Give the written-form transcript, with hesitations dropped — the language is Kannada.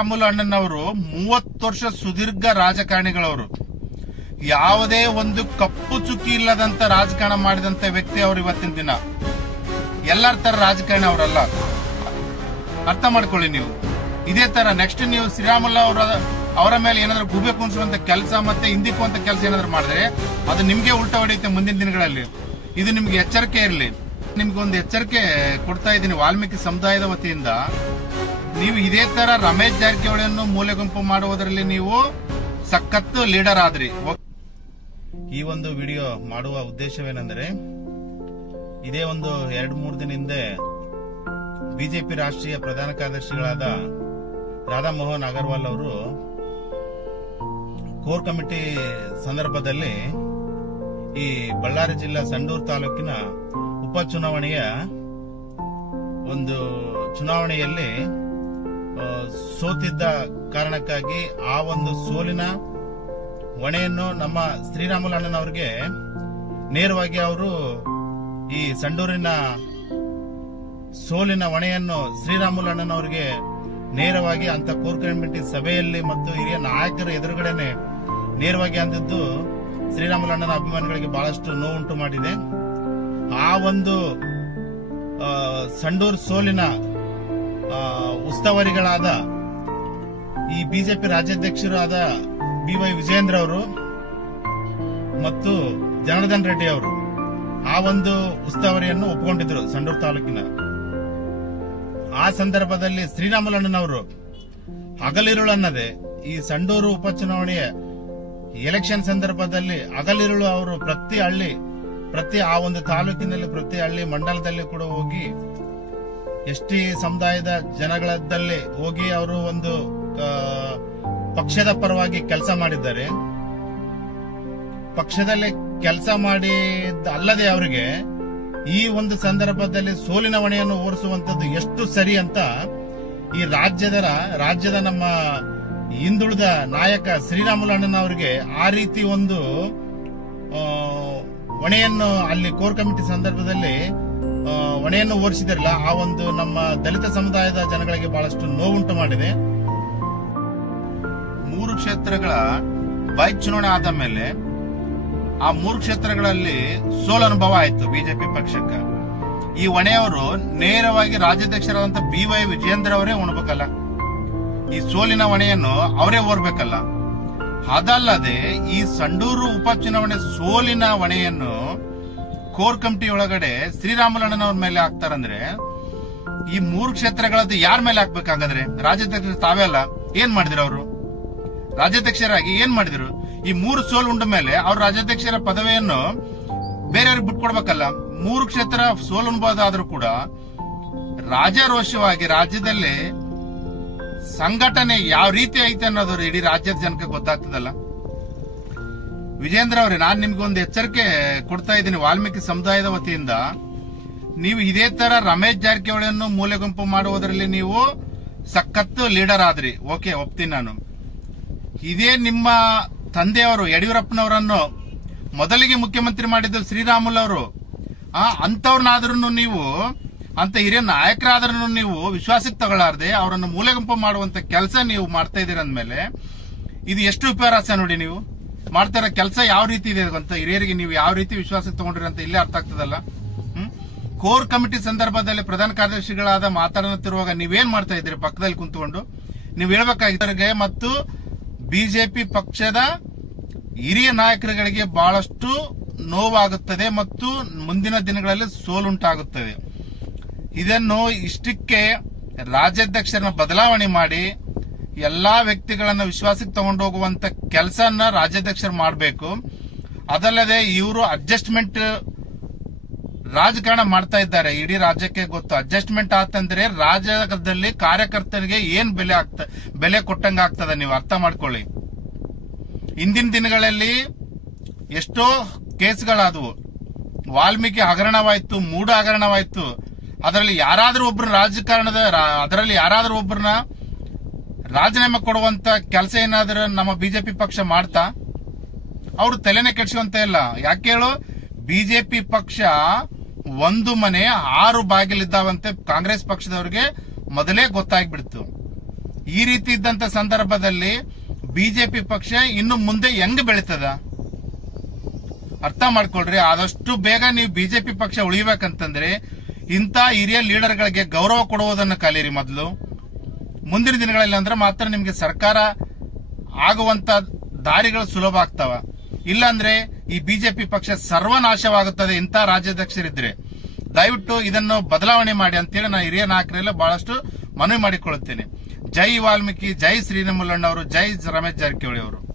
ಶ್ರೀರಾಮುಲು ಅಣ್ಣನವರು 30 ವರ್ಷ ಸುದೀರ್ಘ ರಾಜಕಾರಣಿಗಳವರು. ಯಾವುದೇ ಒಂದು ಕಪ್ಪು ಚುಕ್ಕಿ ಇಲ್ಲದಂತ ರಾಜಕಾರಣ ಮಾಡಿದಂತ ವ್ಯಕ್ತಿ ಅವರು. ಇವತ್ತಿನ ದಿನ ಎಲ್ಲರ ತರ ರಾಜಕಾರಣಿ ಅವರಲ್ಲ, ಅರ್ಥ ಮಾಡ್ಕೊಳ್ಳಿ ನೀವು. ಇದೇ ತರ ನೆಕ್ಸ್ಟ್ ನೀವು ಶ್ರೀರಾಮುಲು ಅವರ ಮೇಲೆ ಏನಾದ್ರು ಗುಬೆ ಕುಣಿಸುವಂತ ಕೆಲಸ ಮತ್ತೆ ಹಿಂದಿಕ್ಕುವಂತ ಕೆಲಸ ಏನಾದ್ರು ಮಾಡಿದ್ರೆ ಅದು ನಿಮ್ಗೆ ಉಲ್ಟಾ ಹೊಡೆಯುತ್ತೆ ಮುಂದಿನ ದಿನಗಳಲ್ಲಿ. ಇದು ನಿಮ್ಗೆ ಎಚ್ಚರಿಕೆ ಇರಲಿ. ನಿಮ್ಗೊಂದು ಎಚ್ಚರಿಕೆ ಕೊಡ್ತಾ ಇದ್ದೀನಿ ವಾಲ್ಮೀಕಿ ಸಮುದಾಯದ ವತಿಯಿಂದ. ನೀವು ಇದೇ ತರ ರಮೇಶ್ ಜಾರಕಿಹೊಳಿಯನ್ನು ಮೂಲೆ ಗುಂಪು ಮಾಡುವುದರಲ್ಲಿ ನೀವು ಸಖತ್ತು ಲೀಡರ್ ಆದ್ರಿ. ಈ ಒಂದು ವಿಡಿಯೋ ಮಾಡುವ ಉದ್ದೇಶವೇನೆಂದರೆ, ಇದೇ ಒಂದು 2-3 ದಿನ ಹಿಂದೆ ಬಿಜೆಪಿ ರಾಷ್ಟ್ರೀಯ ಪ್ರಧಾನ ಕಾರ್ಯದರ್ಶಿಗಳಾದ ರಾಧಾ ಮೋಹನ್ ಅಗರ್ವಾಲ್ ಅವರು ಕೋರ್ ಕಮಿಟಿ ಸಂದರ್ಭದಲ್ಲಿ ಈ ಬಳ್ಳಾರಿ ಜಿಲ್ಲಾ ಸಂಡೂರು ತಾಲೂಕಿನ ಉಪಚುನಾವಣೆಯ ಒಂದು ಚುನಾವಣೆಯಲ್ಲಿ ಸೋತಿದ್ದ ಕಾರಣಕ್ಕಾಗಿ ಆ ಒಂದು ಸೋಲಿನ ಹೊಣೆಯನ್ನು ನಮ್ಮ ಶ್ರೀರಾಮುಲು ಅಣ್ಣನವರಿಗೆ ನೇರವಾಗಿ ಅವರು ಈ ಸಂಡೂರಿನ ಸೋಲಿನ ಹೊಣೆಯನ್ನು ಶ್ರೀರಾಮುಲು ಅಣ್ಣನವರಿಗೆ ನೇರವಾಗಿ ಅಂತ ಕೋರ್ ಕಮಿಟಿ ಸಭೆಯಲ್ಲಿ ಮತ್ತು ಹಿರಿಯ ನಾಯಕರ ಎದುರುಗಡೆನೆ ನೇರವಾಗಿ ಅಂದಿದ್ದು ಶ್ರೀರಾಮುಲು ಅಣ್ಣನ ಅಭಿಮಾನಿಗಳಿಗೆ ಬಹಳಷ್ಟು ನೋವುಂಟು ಮಾಡಿದೆ. ಆ ಒಂದು ಸಂಡೂರು ಸೋಲಿನ ಉಸ್ತುವಾರಿಗಳಾದ ಈ ಬಿಜೆಪಿ ರಾಜ್ಯಾಧ್ಯಕ್ಷರಾದ BY ವಿಜಯೇಂದ್ರ ಅವರು ಮತ್ತು ಜನಾರ್ದನ್ ರೆಡ್ಡಿ ಅವರು ಆ ಒಂದು ಉಸ್ತುವಾರಿಯನ್ನು ಒಪ್ಪಿಕೊಂಡಿದ್ರು ಸಂಡೂರು ತಾಲೂಕಿನ. ಆ ಸಂದರ್ಭದಲ್ಲಿ ಶ್ರೀರಾಮುಲು ಅಣ್ಣನವರು ಹಗಲಿರುಳು ಅನ್ನದೆ ಈ ಸಂಡೂರು ಉಪಚುನಾವಣೆಯ ಎಲೆಕ್ಷನ್ ಸಂದರ್ಭದಲ್ಲಿ ಹಗಲಿರುಳು ಅವರು ಪ್ರತಿ ಆ ಒಂದು ತಾಲೂಕಿನಲ್ಲಿ ಪ್ರತಿ ಹಳ್ಳಿ ಮಂಡಲದಲ್ಲಿ ಕೂಡ ಹೋಗಿ ಎಸ್ಟಿ ಸಮುದಾಯದ ಜನಗಳದಲ್ಲಿ ಹೋಗಿ ಅವರು ಒಂದು ಪಕ್ಷದ ಪರವಾಗಿ ಕೆಲಸ ಮಾಡಿದ್ದಾರೆ. ಪಕ್ಷದಲ್ಲಿ ಕೆಲಸ ಮಾಡಿದ ಅಲ್ಲದೆ ಅವರಿಗೆ ಈ ಒಂದು ಸಂದರ್ಭದಲ್ಲಿ ಸೋಲಿನ ಹೊಣೆಯನ್ನು ಹೊರಿಸುವಂತದ್ದು ಎಷ್ಟು ಸರಿ ಅಂತ ಈ ರಾಜ್ಯದ ನಮ್ಮ ಹಿಂದುಳಿದ ನಾಯಕ ಶ್ರೀರಾಮುಲು ಅಣ್ಣನವರಿಗೆ ಆ ರೀತಿ ಒಂದು ಹೊಣೆಯನ್ನು ಅಲ್ಲಿ ಕೋರ್ ಕಮಿಟಿ ಸಂದರ್ಭದಲ್ಲಿ ಹೊಣೆಯನ್ನು ಹೊರಿಸಿದಾರಲ್ಲ, ಆ ಒಂದು ನಮ್ಮ ದಲಿತ ಸಮುದಾಯದ ಜನಗಳಿಗೆ ಬಹಳಷ್ಟು ನೋವುಂಟು ಮಾಡಿದೆ. 3 ಕ್ಷೇತ್ರಗಳ ಬೈಕ್ ಚುನಾವಣೆ ಆದ ಮೇಲೆ ಆ 3 ಕ್ಷೇತ್ರಗಳಲ್ಲಿ ಸೋಲು ಅನುಭವ ಆಯ್ತು ಬಿಜೆಪಿ ಪಕ್ಷಕ್ಕೆ. ಈ ಹೊಣೆಯವರು ನೇರವಾಗಿ ರಾಜ್ಯಾಧ್ಯಕ್ಷರಾದಂತ BY ವಿಜಯೇಂದ್ರ ಅವರೇ ಉಣಬೇಕಲ್ಲ, ಈ ಸೋಲಿನ ಹೊಣೆಯನ್ನು ಅವರೇ ಹೊರಬೇಕಲ್ಲ. ಅದಲ್ಲದೆ ಈ ಸಂಡೂರು ಉಪಚುನಾವಣೆ ಸೋಲಿನ ಹೊಣೆಯನ್ನು ಕೋರ್ ಕಮಿಟಿ ಒಳಗಡೆ ಶ್ರೀರಾಮುಲು ಅಣ್ಣನವ್ರ ಮೇಲೆ ಹಾಕ್ತಾರಂದ್ರೆ ಈ 3 ಕ್ಷೇತ್ರಗಳದ್ದು ಯಾರ ಮೇಲೆ ಹಾಕ್ಬೇಕಾಗಾದ್ರೆ? ರಾಜ್ಯಾಧ್ಯಕ್ಷರು ತಾವೇ ಅಲ್ಲ, ಏನ್ ಮಾಡಿದ್ರು ಅವರು? ರಾಜ್ಯಾಧ್ಯಕ್ಷರಾಗಿ ಏನ್ ಮಾಡಿದ್ರು? ಈ 3 ಸೋಲು ಉಂಡ ಮೇಲೆ ಅವ್ರ ರಾಜ್ಯಾಧ್ಯಕ್ಷರ ಪದವಿಯನ್ನು ಬೇರೆಯವ್ರಿಗೆ ಬಿಟ್ಕೊಡ್ಬೇಕಲ್ಲ. 3 ಕ್ಷೇತ್ರ ಸೋಲು ಅನುಭವದಾದ್ರೂ ಕೂಡ ರಾಜಾರೋಷವಾಗಿ ರಾಜ್ಯದಲ್ಲಿ ಸಂಘಟನೆ ಯಾವ ರೀತಿ ಐತೆ ಅನ್ನೋದು ಇಡೀ ರಾಜ್ಯದ ಜನಕ್ಕೆ ಗೊತ್ತಾಗ್ತದಲ್ಲ. ವಿಜೇಂದ್ರ ಅವರೇ, ನಾನು ನಿಮ್ಗೆ ಒಂದು ಎಚ್ಚರಿಕೆ ಕೊಡ್ತಾ ಇದ್ದೀನಿ ವಾಲ್ಮೀಕಿ ಸಮುದಾಯದ ವತಿಯಿಂದ. ನೀವು ಇದೇ ತರ ರಮೇಶ್ ಜಾರಕಿಹೊಳಿಯನ್ನು ಮೂಲೆ ಗುಂಪು ಮಾಡುವುದರಲ್ಲಿ ನೀವು ಸಖತ್ತು ಲೀಡರ್ ಆದ್ರಿ. ಓಕೆ, ಒಪ್ತೀನಿ ನಾನು. ಇದೇ ನಿಮ್ಮ ತಂದೆಯವರು ಯಡಿಯೂರಪ್ಪನವರನ್ನು ಮೊದಲಿಗೆ ಮುಖ್ಯಮಂತ್ರಿ ಮಾಡಿದ್ದು ಶ್ರೀರಾಮುಲು ಅವರು. ಅಂತವ್ರನ್ನಾದ್ರೂ ನೀವು, ಅಂತ ಹಿರಿಯ ನಾಯಕರಾದ್ರೂ ನೀವು ವಿಶ್ವಾಸಕ್ಕೆ ತಗೊಳ್ಳಾರ್ದೆ ಅವರನ್ನು ಮೂಲೆ ಗುಂಪು ಮಾಡುವಂತ ಕೆಲಸ ನೀವು ಮಾಡ್ತಾ ಇದೀರಂದ್ಮೇಲೆ ಇದು ಎಷ್ಟು ವಿಪರ್ಯಾಸ ನೋಡಿ. ನೀವು ಮಾಡ್ತಾ ಇರೋ ಕೆಲಸ ಯಾವ ರೀತಿ ಇದೆ ಅಂತ ಹಿರಿಯರಿಗೆ ನೀವು ಯಾವ ರೀತಿ ವಿಶ್ವಾಸಕ್ಕೆ ತಗೊಂಡ್ರಿ ಅಂತ ಇಲ್ಲೇ ಅರ್ಥ ಆಗ್ತದಲ್ಲ. ಕೋರ್ ಕಮಿಟಿ ಸಂದರ್ಭದಲ್ಲಿ ಪ್ರಧಾನ ಕಾರ್ಯದರ್ಶಿಗಳಾದ ಮಾತನಾಡುತ್ತಿರುವಾಗ ನೀವೇನ್ ಮಾಡ್ತಾ ಇದ್ದೀರಿ? ಪಕ್ಕದಲ್ಲಿ ಕುಂತ್ಕೊಂಡು ನೀವು ಹೇಳ್ಬೇಕಾಗಿದ್ದವರಿಗೆ ಮತ್ತು ಬಿಜೆಪಿ ಪಕ್ಷದ ಹಿರಿಯ ನಾಯಕರುಗಳಿಗೆ ಬಹಳಷ್ಟು ನೋವಾಗುತ್ತದೆ ಮತ್ತು ಮುಂದಿನ ದಿನಗಳಲ್ಲಿ ಸೋಲುಂಟಾಗುತ್ತದೆ. ಇದನ್ನು ಇಷ್ಟಕ್ಕೆ ರಾಜ್ಯಾಧ್ಯಕ್ಷರನ್ನ ಬದಲಾವಣೆ ಮಾಡಿ ಎಲ್ಲಾ ವ್ಯಕ್ತಿಗಳನ್ನ ವಿಶ್ವಾಸಕ್ಕೆ ತಗೊಂಡು ಹೋಗುವಂತ ಕೆಲಸನ ರಾಜ್ಯಾಧ್ಯಕ್ಷರು ಮಾಡಬೇಕು. ಅದಲ್ಲದೆ ಇವರು ಅಡ್ಜಸ್ಟ್ಮೆಂಟ್ ರಾಜಕಾರಣ ಮಾಡ್ತಾ ಇದ್ದಾರೆ. ಇಡೀ ರಾಜ್ಯಕ್ಕೆ ಗೊತ್ತು. ಅಡ್ಜಸ್ಟ್ಮೆಂಟ್ ಆತಂದ್ರೆ ರಾಜ್ಯದಲ್ಲಿ ಕಾರ್ಯಕರ್ತರಿಗೆ ಏನ್ ಬೆಲೆ ಕೊಟ್ಟಂಗ ಆಗ್ತದ. ನೀವು ಅರ್ಥ ಮಾಡ್ಕೊಳ್ಳಿ. ಹಿಂದಿನ ದಿನಗಳಲ್ಲಿ ಎಷ್ಟೋ ಕೇಸ್ಗಳಾದವು. ವಾಲ್ಮೀಕಿ ಹಗರಣವಾಯ್ತು, ಮೂಢ ಹಗರಣವಾಯ್ತು. ಅದರಲ್ಲಿ ಯಾರಾದ್ರೂ ಒಬ್ಬರನ್ನ ರಾಜೀನಾಮೆ ಕೊಡುವಂತ ಕೆಲಸ ಏನಾದ್ರೂ ನಮ್ಮ ಬಿಜೆಪಿ ಪಕ್ಷ ಮಾಡ್ತಾ? ಅವ್ರು ತಲೆನೇ ಕೆಡ್ಸುವಂತ ಇಲ್ಲ. ಯಾಕೆ ಹೇಳು? ಬಿಜೆಪಿ ಪಕ್ಷ 1 ಮನೆ 6 ಬಾಗಿಲಿದ್ದಾವಂತೆ ಕಾಂಗ್ರೆಸ್ ಪಕ್ಷದವರಿಗೆ ಮೊದಲೇ ಗೊತ್ತಾಗ್ಬಿಡ್ತು. ಈ ರೀತಿ ಇದ್ದಂತ ಸಂದರ್ಭದಲ್ಲಿ ಬಿಜೆಪಿ ಪಕ್ಷ ಇನ್ನು ಮುಂದೆ ಹೆಂಗ್ ಬೆಳೀತದ ಅರ್ಥ ಮಾಡ್ಕೊಳ್ರಿ. ಆದಷ್ಟು ಬೇಗ ನೀವು ಬಿಜೆಪಿ ಪಕ್ಷ ಉಳಿಬೇಕಂತಂದ್ರೆ ಇಂಥ ಹಿರಿಯ ಲೀಡರ್ಗಳಿಗೆ ಗೌರವ ಕೊಡುವುದನ್ನು ಕಲೀರಿ ಮೊದಲು. ಮುಂದಿನ ದಿನಗಳಲ್ಲಿ ಅಂದ್ರೆ ಮಾತ್ರ ನಿಮ್ಗೆ ಸರ್ಕಾರ ಆಗುವಂತ ದಾರಿಗಳು ಸುಲಭ ಆಗ್ತಾವ. ಇಲ್ಲಾಂದ್ರೆ ಈ ಬಿಜೆಪಿ ಪಕ್ಷ ಸರ್ವನಾಶವಾಗುತ್ತದೆ. ಇಂಥ ರಾಜ್ಯಾಧ್ಯಕ್ಷರಿದ್ರೆ ದಯವಿಟ್ಟು ಇದನ್ನು ಬದಲಾವಣೆ ಮಾಡಿ ಅಂತೇಳಿ ನಾನು ಹಿರಿಯ ನಾಯಕರೆಲ್ಲ ಬಹಳಷ್ಟು ಮನವಿ ಮಾಡಿಕೊಳ್ಳುತ್ತೇನೆ. ಜೈ ವಾಲ್ಮೀಕಿ, ಜೈ ಶ್ರೀರಾಮುಲುಣ್ಣವರು, ಜೈ ರಮೇಶ್ ಜಾರಕಿಹೊಳಿ ಅವರು.